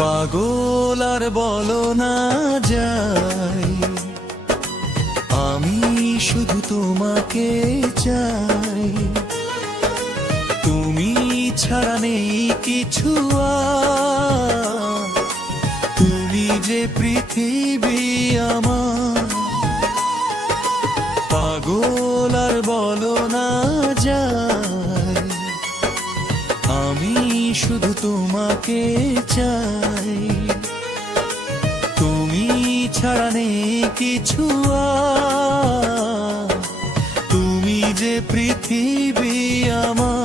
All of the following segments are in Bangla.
পাগল আর বলো না যাই, আমি শুধু তোমাকে চাই। তুমি ছাড়া নেই কিছু আর, তুমি যে পৃথিবী আমার। পাগল আর বলো না যাই, আমি শুধু তোমাকে চাই। তুমি ছাড়া নেই কিছু আর, তুমি যে পৃথিবী আমার।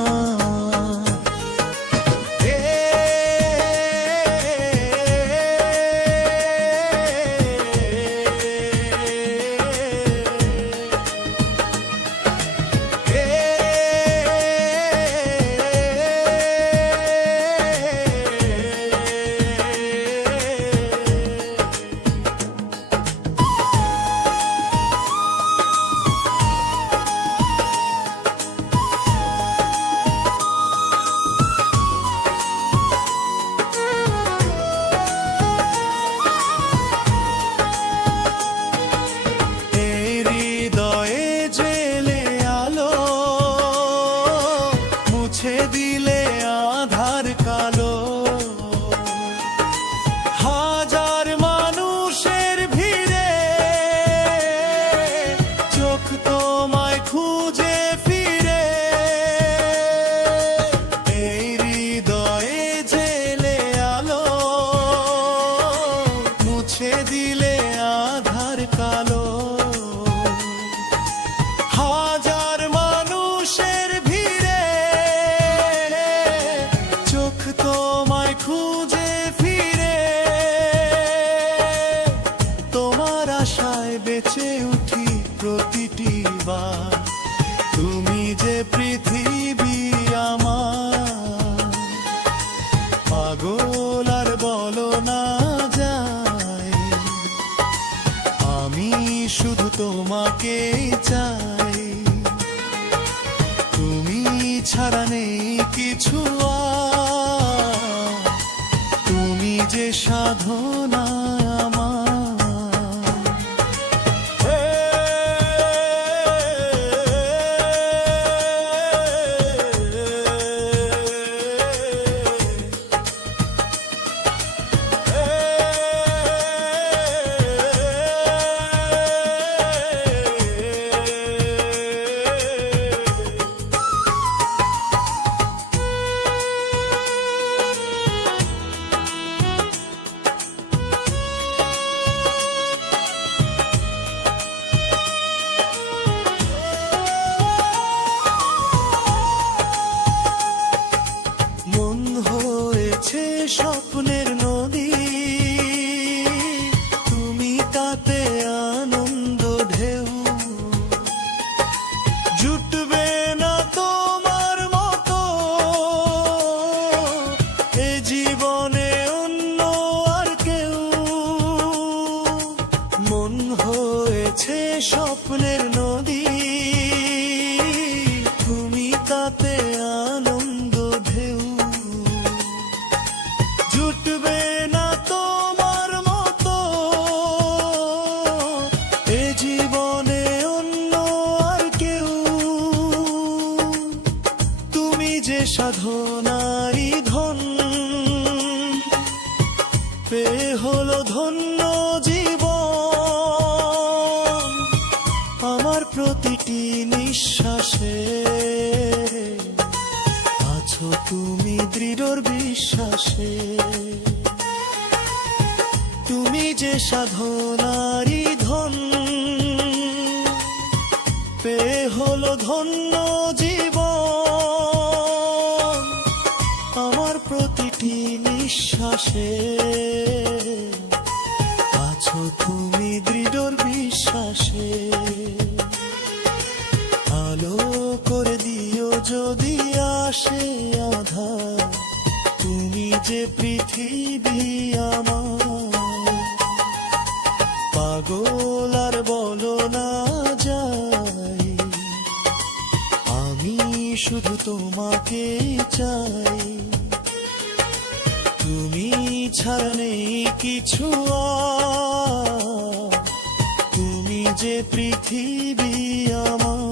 দিলে আধার কালো, হাজার মানুষের ভিড়ে চোখ তোমায় খুঁজে ফিরে। এই হৃদয়ে জেলে আলো, মুছে দিলে আধার কালো। হাজার মানুষের ভিড়ে চোখ তোমায় খুঁজে ফিরে। তোমার আশায় বেঁচে উঠি প্রতিটি বার, তুমি যে পৃথিবী আমার। পাগল আর বলো না যাই, আমি শুধু তোমাকে চাই। তুমি ছাড়া নেই কিছু আর, তুমি যে সাধনা আমার। স্বপ্নের নদী, তুমি তাতে আনন্দ ঢেউ। জুটবে না তোমার মতো এ জীবনে অন্য আর কেউ। মন হয়েছে স্বপ্নের নদী, তুমি তাতে আনন্দ ঢেউ। জুটবে না তোমার মতো এ জীবনে অন্য আর কেউ। তুমি যে সাধনারই ধন, পেয়ে হলো ধন্য জীবন। আমার প্রতিটি নিঃশ্বাসে আছো তুমি দৃঢ় বিশ্বাসে। তুমি যে সাধনারই ধন, পেয়ে হলো ধন্য জীবন। আমার প্রতিটি নিঃশ্বাসে আছো তুমি দৃঢ় বিশ্বাসে। আলো করে দিও যদি আসে আধার, তুমি যে পৃথিবী আমার। পাগল আর বলো না যাই, আমি শুধু তোমাকে চাই। তুমি ছাড়া নেই কিছু আর, তুমি যে পৃথিবী আমার।